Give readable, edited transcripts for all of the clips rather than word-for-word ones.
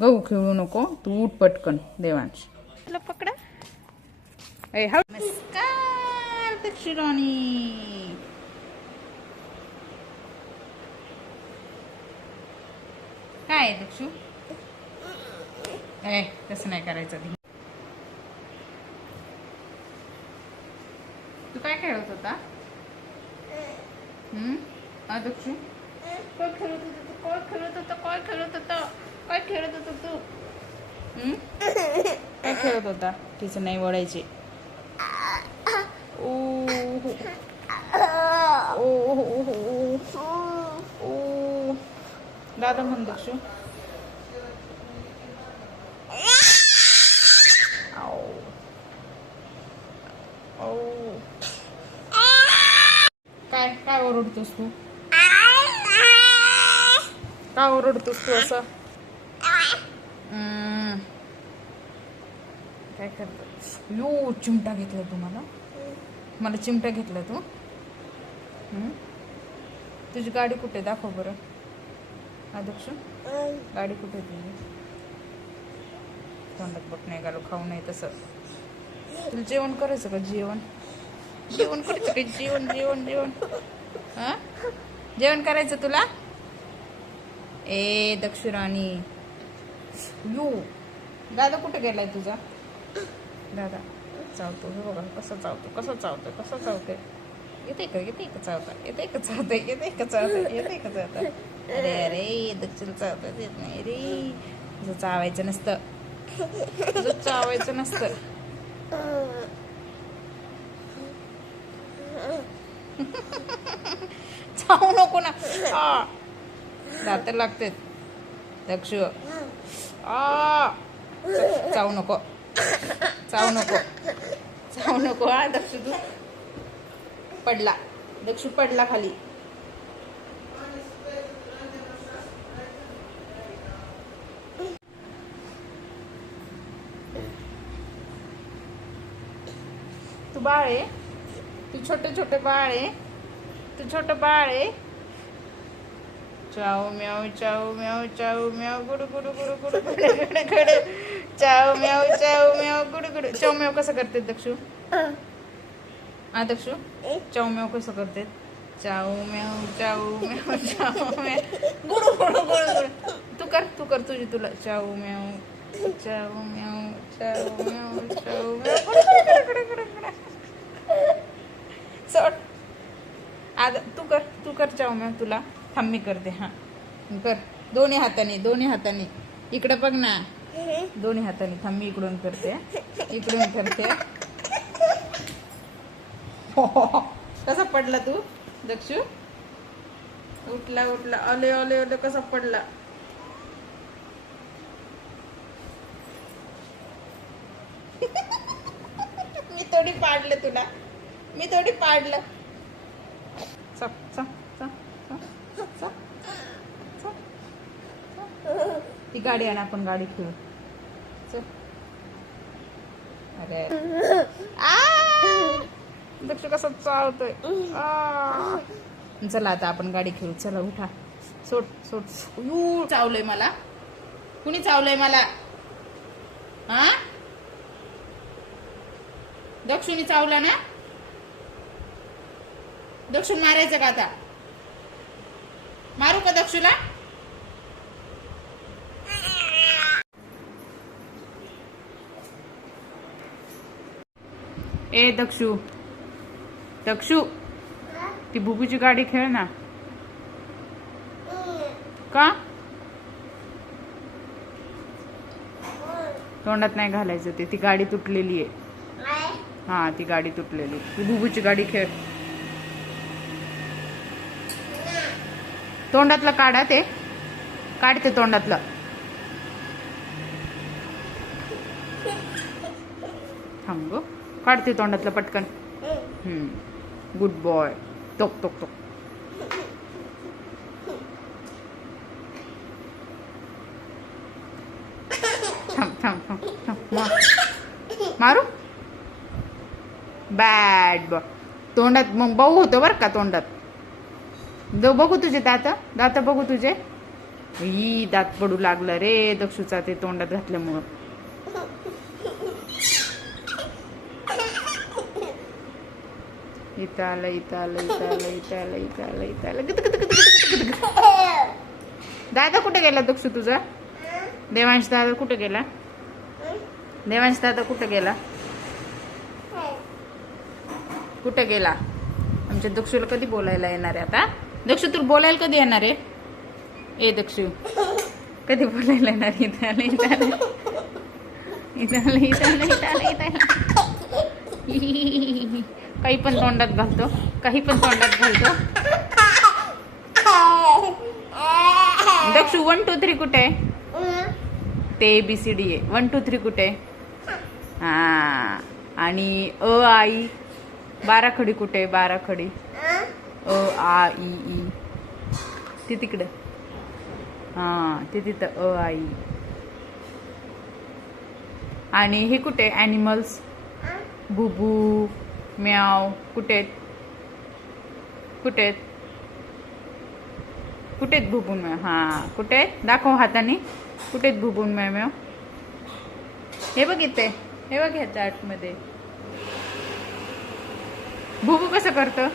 गहू खेळू नको, तू उठ पटकन देवांश. तुला पकडा. नमस्कार दक्षिणानी. काय आहे दक्षू? तसं नाही करायचं. तू काय खेळत होता? दक्षू काय खेळत होता? काय खेळत होता? काय खेळत होता? काय खेळत होता तू? काय खेळत होता? तिचं नाही वळायचे. ओ दादा म्हण दक्षू. काय काय ओरडतोस तू? काय ओरडतोस तू असं? काय करतो? यो चिमटा घेतला तू मला चिमटा घेतला तू. तुझी गाडी कुठे? दाखव बरं. दक्षू गाडी कुठे तुझी? तोंडात बघ नाही घालू, खाऊ नाही तसं. तुला जेवण करायचं का? जेवण करायचं का? जेवण जेवण करायचं तुला? दक्षू राणी. यो दादा कुठे गेलाय तुझा? दादा चावतो. हे बघा कसं चावतोय. येते का चावता? अरे दक्षिण चावता येत नाही रे. तुझं चावायचं नसतं. चावू नको ना. दात लागते दक्ष. चावू नको. दक्ष तू पडला. दक्षू पडला खाली. तू बाळ आहे. तू छोटे बाळ आहे. छोटं बाळ आहे. चाव म्याव गुडू चाव म्याव गुडू. चाव म्याव कसं करते दक्षू? दक्षू चाव म्याव कसं करते? चाव म्याव गुडू. तू कर तुझी तुला. चाव म्याव सोड. तू कर चाव म्याव तुला. थांब मी करते. कर दोन्ही हाताने. इकडे बघ ना. दोन्ही हाताने थांब. मी इकडून करते. कसा पडला तू दक्षू? उठला. अले कसा पडला? मी थोडी पाडलं तुला. ती गाडी आण, आपण गाडी खेळू. अरे दक्ष कसं चावतोय. चला आता आपण गाडी खेळू. चला उठा. सोड. चावलंय मला. कुणी चावलंय मला? दक्षुनी चावला ना? दक्षु मारायचं का आता? मारू का दक्षुला? दक्षु ती बुबूची गाडी खेळ ना. का? तोंडात नाही घालायचं ते. ती गाडी तुटलेली आहे. ती गाडी तुटलेली. ती बुबूची गाडी खेळ. तोंडातलं काढा ते. काढते तोंडातलं. थांब. काढते तोंडातलं पटकन. Good boy. टोक. थांब. मारू. Bad boy. तोंडात मग बहु होतो बरं का. तोंडात बघू तुझे दात बघू तुझे. ही दात पडू लागलं रे दक्षूचा ते तोंडात घातल्यामुळं. इथं आलं इथं आलं इथं आलं इथं आलं इथं आलं इथं आलं. दादा कुठे गेला दक्षू तुझा? देवांश दादा कुठे गेला? देवांश दादा कुठे गेला? कुठे गेला? आमच्या दक्षूला कधी बोलायला येणार आहे आता? दक्षू तू बोलायला कधी येणार आहे? ए दक्षू कधी बोलायला येणार? इथं आलं इथं आलं इथं आलं इथं आलं इथं आलं इथं आलं. काही पण तोंडात घालतो, काही पण तोंडात घालतो. दक्षू 1 2 3 कुठे आहे? ते ABCD आहे. 1 2 3 कुठे आहे? हा. आणि अ आई 12 खडी कुठे आहे? 12 खडी अ आ इ ई ते तिकडं. हा ते तिथं अ आई. आणि हे कुठे? ॲनिमल्स बुबू म्याव कुठे आहेत? कुठे आहेत? कुठे आहेत बुबून म्याव? हा कुठे आहेत? दाखव हाताने. कुठे आहेत बुबून म्याव म्याव? हे बघ इथे, हे बघ ह्या चार्टमध्ये. बुबू कसं करतं?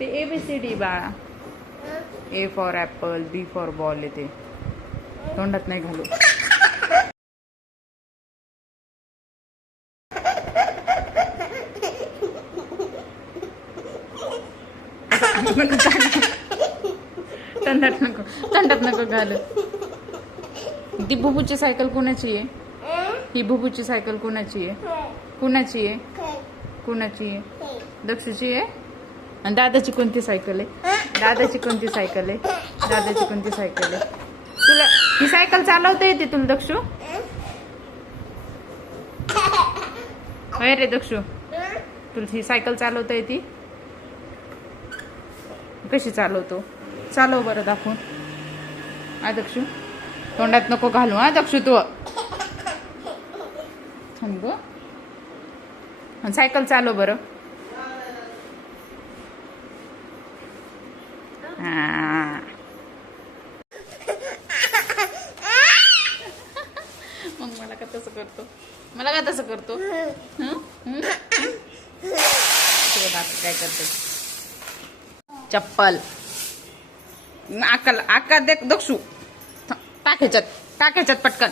ते ABCD बाळा. A for Apple, B for ball येते. तोंडात नाही घालू. तोंडात नको घालू. ती बुबूची सायकल कोणाची आहे? ही बुबूची सायकल कोणाची आहे? कुणाची आहे? कुणाची आहे? दक्षूची आहे. आणि दादाची कोणती सायकल आहे? दादाची कोणती सायकल आहे? दादाची कोणती सायकल आहे? तुला ही सायकल चालवता येते तुला दक्षू? होय रे दक्षू, तुला ही सायकल चालवता येते? कशी चालवतो? चालव बरं दाखवून. आ दक्षू तोंडात नको घालू. हा दक्षू तू थांब. सायकल चालव बरं. मग मला का तसं करतो? मला का तसं करतो? काय करतो? चप्पल आका देख दक्षू. टाकायच्यात टाकायच्यात पटकन.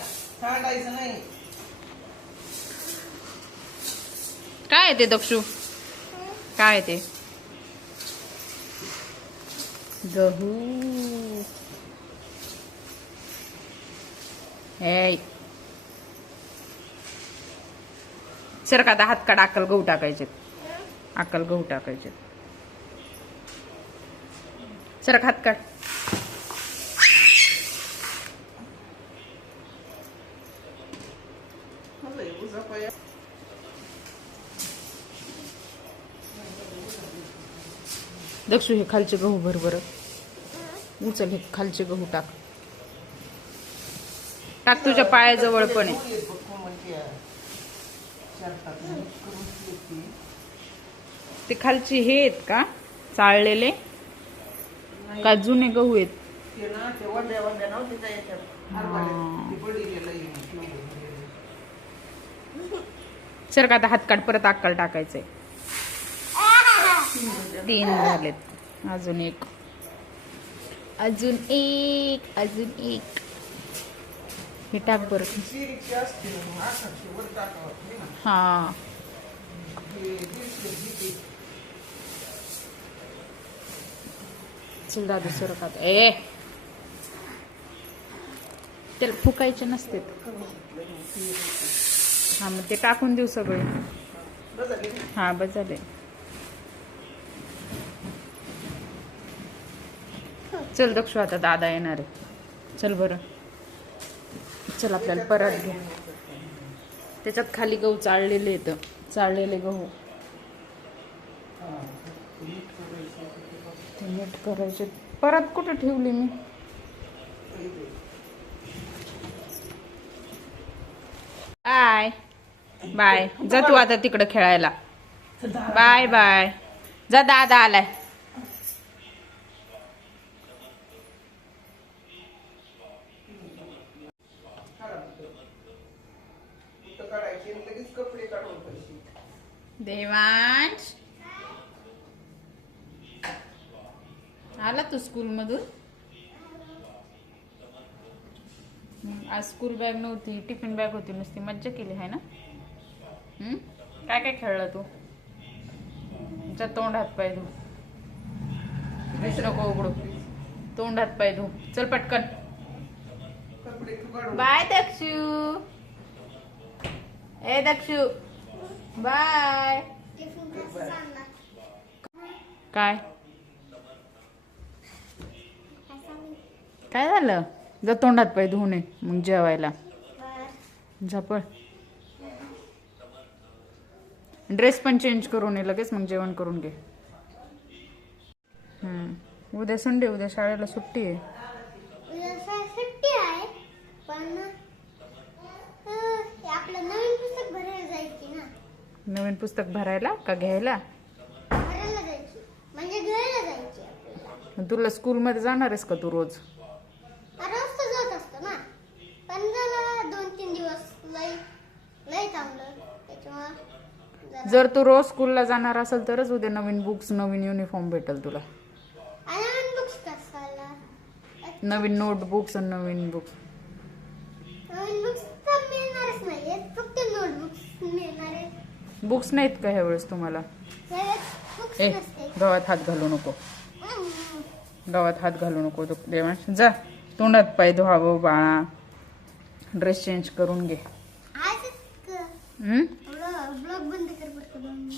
काय आहे ते दक्षू? काय आहे ते? गहू. हे सर का आता हात काढ. अक्कल गहू टाकायचे. अक्कल गहू टाकायचे. सर हात काढ. दक्षू हे खालचे गहू भर बरं. उचल हे खालचे गहू टाक. टाक तुझ्या पायाजवळ पण आहे. ते खालचे हे आहेत का चाळलेले का जुने गहू आहेत? सर का आता हात काढ. परत अक्कल टाकायचंय. 3 झालेत. अजून एक अजून एक अजून एक. हे टाक बरं. हा चल दादा सरकात. त्याला फुकायचे नसते. हा मग ते टाकून देऊ सगळे. हा बस झाले. चल दक्षू आता दादा येणार आहे. चल बरं. चल आपल्याला परत घ्या. त्याच्यात खाली गहू चाळलेले येतं. चाळलेले गहू ते नीट करायचे. परत कुठे ठेवली मी? Bye bye. जा तू आता तिकडे खेळायला. Bye bye. जा दादा आलाय. देवांश आला तू स्कूल मधून? आज स्कूल बॅग नव्हती, टिफिन बॅग होती नुसती. मज्जा केली आहे ना? काय काय खेळलं तू? तुमच्या तोंड हात पाय धु. दुसरं नको उघडू. तोंड हात पाय धु. चल पटकन. बाय दक्षू. ए दक्षू बाय. काय काय झालं? जा तोंडात पाय धुवून ये मग जेवायला. झपळ. ड्रेस पण चेंज करून ये लगेच, मग जेवण करून घे. उद्या संडे, उद्या शाळेला सुट्टी आहे. सुट्टी आहे पण आपलं नवीन पुस्तक भरायला जायची ना. नवीन पुस्तक भरायला का घ्यायला? भरायला जायची म्हणजे घ्यायला जायची आपल्याला. तुला स्कूलमध्ये जाणार आहेस का तू रोज? रोज तर जात असतो ना, पण जरा 2-3 दिवस लई चांगलं त्याच्यामुळे. जर तू रोज स्कूलला जाणार असेल तरच उद्या नवीन बुक्स, नवीन युनिफॉर्म भेटेल तुला. नवीन बुक्स कसाला? नवीन नोटबुक्स आणि नवीन बुक्स. नवीन बुक्स तर मिळणारच नाहीये, फक्त नोटबुक्स मिळणार आहेत. बुक्स नाहीत का ह्या वेळेस तुम्हाला? बुक्स ए नसते. गावात हात घालू नको. गावात हात घालू नको. तू देवांश जा तोंडात पाय धुवावं बाळा. ड्रेस चेंज करून घे. ब्लॉग बंद कर पटकन.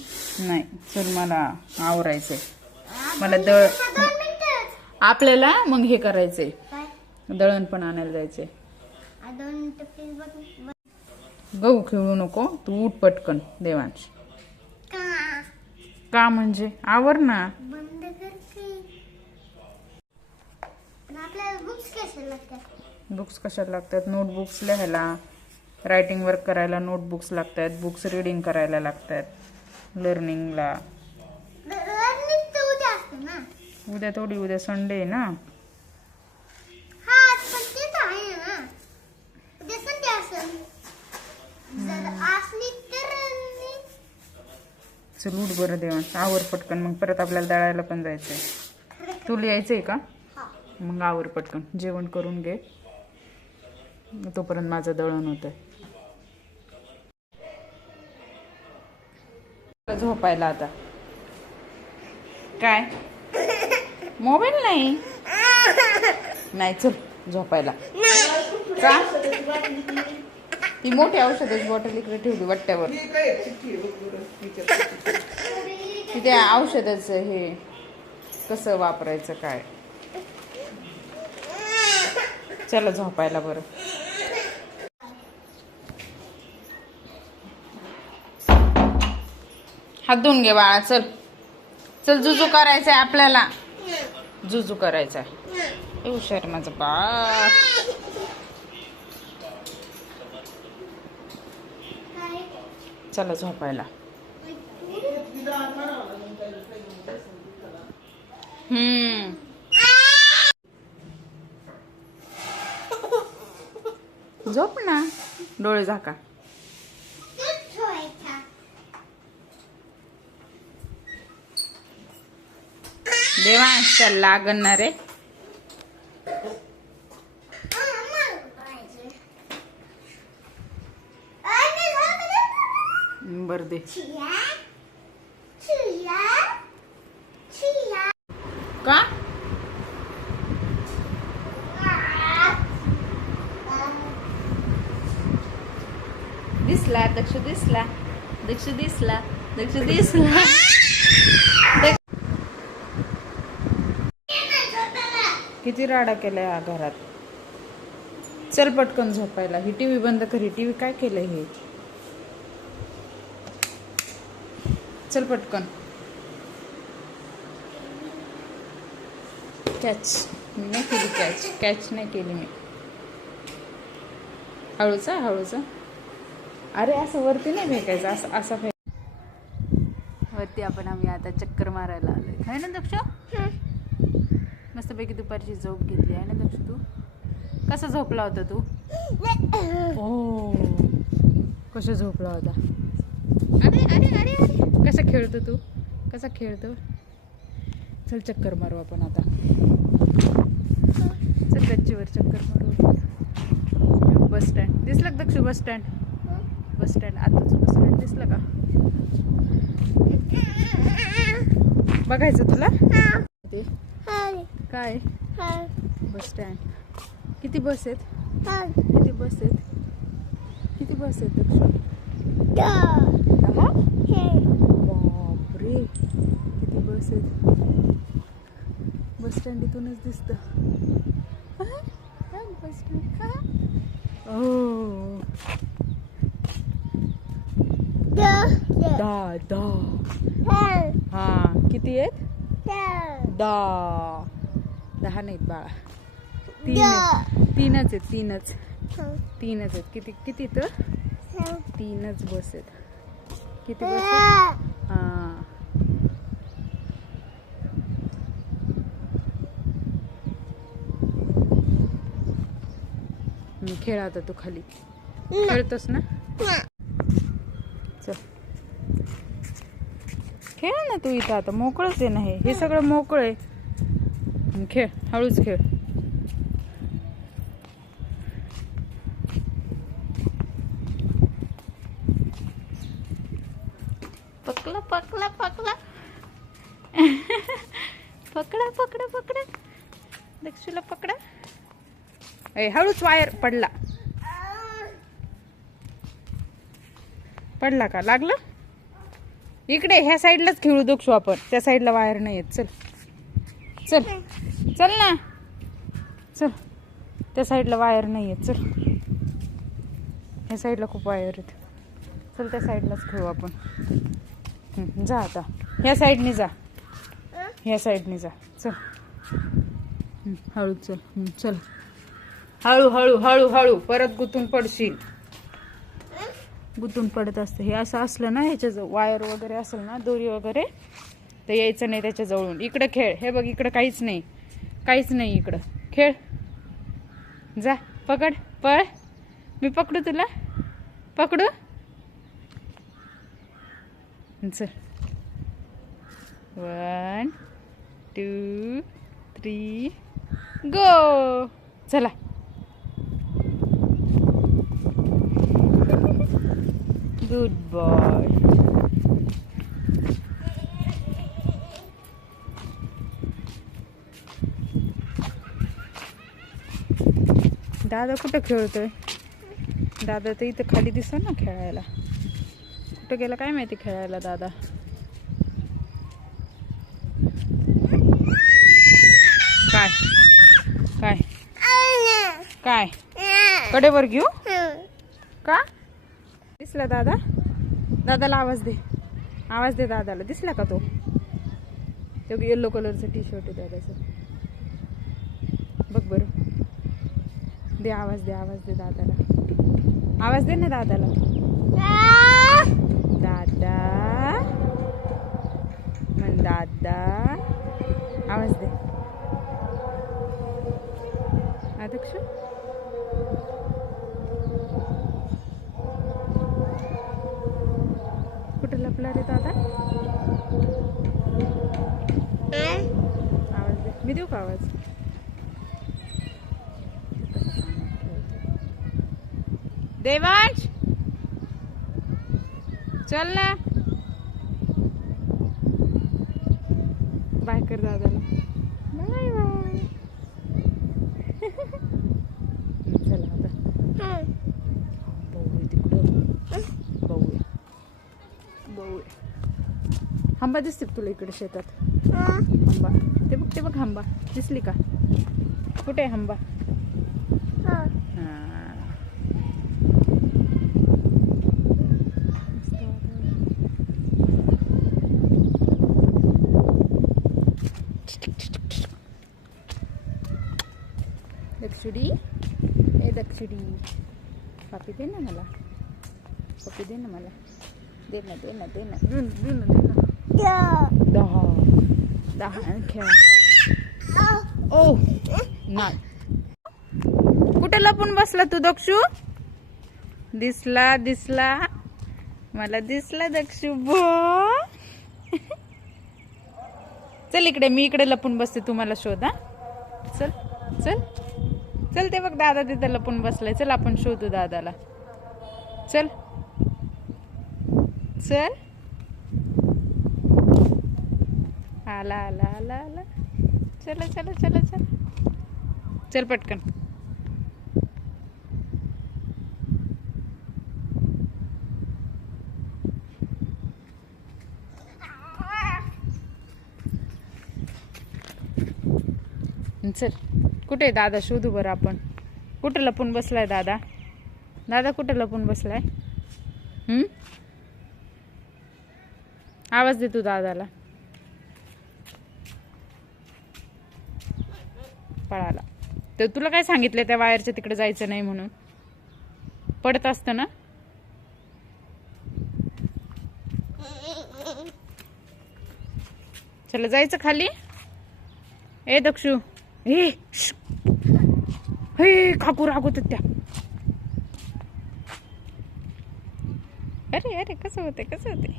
नाही चल मला आवरायचंय. मला आपल्याला मग हे करायचंय, दळण पण आणायला जायचंय. गहू खेळू नको तू. उठ पटकन देवांश. का म्हणजे? आवर ना. बंद करते. आपल्याला बुक्स कशाला लागतात? बुक्स कशाला लागतात? नोटबुक्स लिहायला, रायटिंग वर्क करायला नोटबुक्स लागतात. बुक्स रीडिंग करायला लागतात, लर्निंगला. लर्निंग तर उद्या असते ना. उद्या थोडी, उद्या संडे आहे ना. हा पण ते तर आहे ना. उद्या संडे असेल. जर असली तर चल उठ बरं देवांश. आवर पटकन. मग परत आपल्याला दळायला पण जायचंय. तुला यायचंय का? मग आवर पटकन. जेवण करून घे तोपर्यंत माझं दळण होतंय. झोपायला आता. काय मोबाईल नाही? नाही चल झोपायला. का? ती मोठी औषधाची बॉटल इकडे ठेवली वाट्यावर. तिथे औषधाचं हे कसं वापरायचं काय. चला झोपायला बरं. हात धुवून घे बाळा. चल चल जुजू करायचंय आपल्याला. जुजू करायचंय. हुशार माझं बाळ. चला झोपायला. झोप ना. डोळे झाका. देवांश चल लागण ना रे. बर दे. का? दिसला दक्ष. दिसला दक्ष. दिसला दक्ष. दिसला. किती राडा केलाय हा घरात. चल पटकन झोपायला. ही टीव्ही बंद कर. ही टीव्ही काय केलंय हे? चल पटकन. कॅच मी नाही केली. कॅच नाही केली मी. हळूचा हळूचा. अरे असं वरती नाही फेकायचं. असं असं वरती. आम्ही आता चक्कर मारायला आलोय. आहे ना दक्ष? मस्तपैकी दुपारची झोप घेतली आहे ना दक्ष? तू कसा झोपला होता तू? ओ कसा झोपला होता? अरे अरे अरे अरे कसा खेळतो तू, कसा खेळतो. चल चक्कर मारू आपण आता. चल गच्चीवर चक्कर मारू. बस स्टँड दिसलं का Dakshu? Bus stand, bus stand आताच बस स्टँड दिसलं का? बघायचं तुला ते काय? Bus stand. किती बस आहेत? किती बस आहेत? किती बस आहेत दक्षू? 10? बापरे किती बस आहेत. बस स्टँड इथूनच दिसतं. Bus stand. ओ 10. हा किती आहेत? 10 नाहीत बाळा, 3च आहेत. 3च आहेत. किती किती तर 3च बस आहेत. किती बस आहेत? हा खेळ आता तू खाली खेळतोस ना. चल खेळ ना तू इथं. आता मोकळच आहे ना, हे सगळं मोकळं आहे. खेळ, हळूच खेळ. पकला पकला पकला पकडा पकडा पकडा दक्षूला पकडा. हळूच. वायर पडला. पडला का? लागलं? इकडे ह्या साईडलाच खेळू दक्षू आपण. त्या साईडला वायर नाही येत. चल चल चल ना. चल त्या साईडला वायर नाही येत. चल ह्या साईडला खूप वायर आहेत. चल त्या साईडलाच खेळू आपण. जा आता ह्या साईडने जा. ह्या साईडने जा. चल हळू. चल चल हळू हळू हळू हळू. परत गुतून पडशील. गुतून पडत असतं हे. असं असलं ना, ह्याच्या वायर वगैरे असेल ना, दोरी वगैरे, तर यायचं नाही त्याच्या जवळून. इकडं खेळ. हे बघ इकडं काहीच नाही, काहीच नाही. इकडं खेळ. जा पकड. पळ. मी पकडू तुला? पकडू? चल 1 2 3 गो. चला. Good boy. दादा कुठं खेळतोय? दादा तर इथं खाली दिसतो ना खेळायला. कुठं गेला काय माहिती खेळायला दादा. काय काय काय? कडेवर घेऊ का? दिसला दादा? दादाला आवाज दे. आवाज दे दादाला. दिसला का तो? तो येलो कलरचा टी शर्ट आहे दादाचं. बघ बरं. दे आवाज दे. आवाज दे दादाला. आवाज दे ना दादाला. दादा म्हण. दादा आवाज दे. दक्ष कुठे लपला रे दादा? आवाज दे. मी देऊ का आवाज? देवांश चल ना. बाय कर दादाला. Bye bye. चला आता. भाऊ तिकडं. भाऊ आंबा दिसते तुला इकडे शेतात? आंबा ते बघ. ते बघ आंबा दिसली का? कुठे आहे आंबा? दक्षुडी. ए दक्षुडी. पापी दे ना मला. पापी दे ना मला. दे ना दे ना दे ना. दे ना दे ना दे ना. 10 खेळ. ओ नाही. कुठे लपून बसला तू दक्षू? दिसला दिसला. मला दिसला दक्षू बो. चल इकडे, मी इकडे लपून बसते, तुम्हाला शोध. हा चल चल चल, ते बघ दादा तिथे लपून बसलाय. चल आपण शोधू दादाला. चल चल. आला आला आला आला. चला चला चला चला, चल पटकन. चल, कुठे दादा शोधू बरं आपण. कुठं लपून बसलाय दादा? दादा कुठं लपून बसलाय? आवाज दे तू दादाला. पळाला. तर तुला काय सांगितलं त्या वायरच्या तिकडे जायचं नाही म्हणून? पडत असतं ना. चला जायचं खाली. ए दक्षू, ए हे काकू रागवत त्या. अरे अरे, कसं होते कसं होते.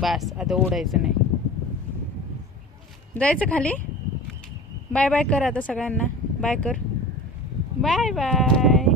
बस आता ओढायचं नाही. जायचं खाली. बाय बाय कर आता सगळ्यांना. बाय कर. Bye bye.